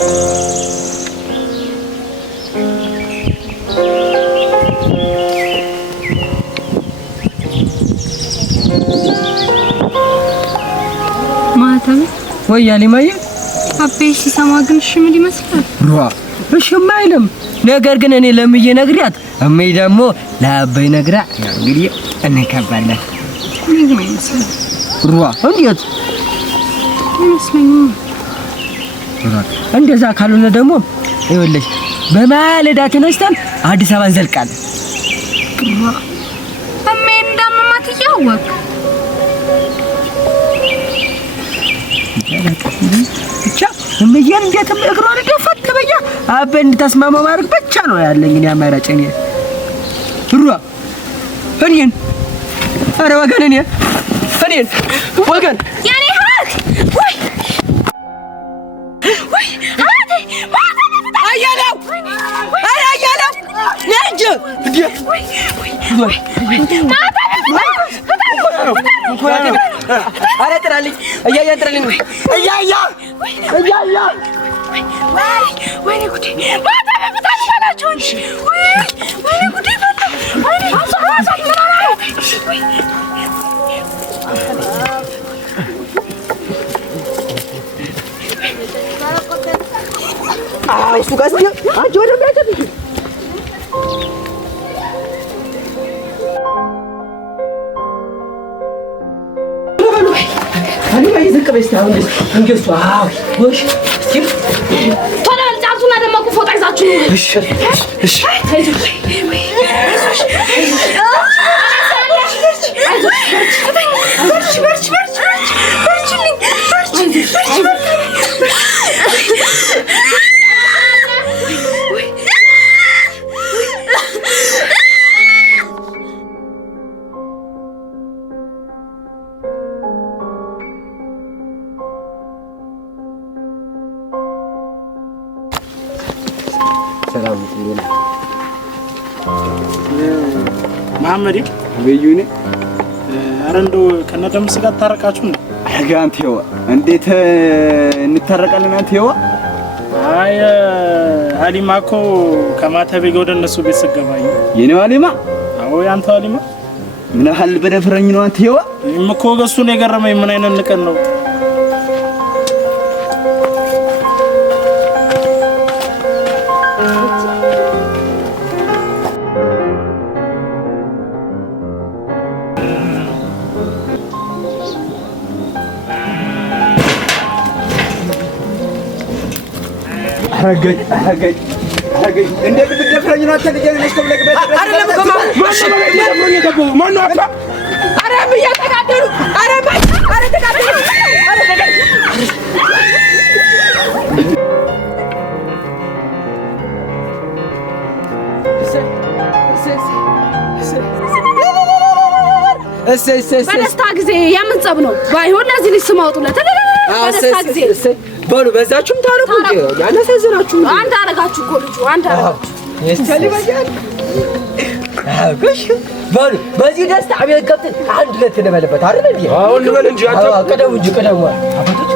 ማተም ወይ ያሊ ማየ አቤት ሲሰማ ግን እሺ ምን ይመስላል? እሺ ማይልም ነገር ግን እኔ ለምዬ ነግሪያት እሜ ደግሞ ለአበይ ነግራ እንግዲህ እንከባለን። ምን ይመስላል? እንዴት ይመስለኛል? እንደዛ ካልሆነ ደግሞ ይኸውልሽ በማለዳ ተነስተን አዲስ አበባ እንዘልቃለን። እሜ እንዳመማት እያወቅ ብቻ እሜን እንዴት እግሯን ደፈት በያ አበይ እንድታስማማ ማድረግ ብቻ ነው ያለኝ እኔ አማራጭ። እኔን ኧረ ወገን እኔን ወገን ያኔ ሀክ ወይ አያለው አያለው ነጅ ኧረ ጥራልኝ እያያ ጥራልኝ እያያ ወይኔ ጉዴ ማታ በጣም እንጂ ወይኔ ጉዴ እሱ ጋር አንቺ ወደ ላይ ተብይ አኒ ማይ ዝቅበስታ ወንስ እንገሱ ወሽ ቶሎ ጫቱና ደማቁ ፎጣ ይዛችሁ እሺ መሐመድ በዩኔ አረንዶ ከነደምስ ጋር ታረቃችሁ ነው? አጋንት ይዋ እንዴት እንታረቃለን? አንተ ይዋ አይ አሊማ እኮ ከማተቤ ጋር ወደ እነሱ ቤት ስገባኝ የኔው አሊማ? አዎ ያንተ አሊማ ምን ያህል በደፍረኝ ነው? አንተ ይዋ እኮ ገሱ ነው የገረመኝ። ምን አይነት ንቀን ነው? አረገኝ እንዴት ብትደፍረኝ ነው? አንተ ልጅ ነሽ ተብለህ አይደለም እኮ ማን ነው አባ? አረ ብያ ተጋደሉ! አረ ተጋደሉ! በደስታ ጊዜ የምንጸብ ነው ባይሆን ለዚህ ልጅ ስም አውጡለት። በደስታ ጊዜ በሉ በዛችሁም ታረቁ እንጂ ያነሳዝናችሁ አንድ አረጋችሁ እኮ ልጁ አንድ አረጋችሁ። ይስተልበጃል አገሽ በሉ በዚህ ደስታ አቤት ከብት አንድ ለት ተደበለበት አይደል እንዴ? አሁን ልበል እንጂ አንተ ቀደው እንጂ ቀደው አባቶች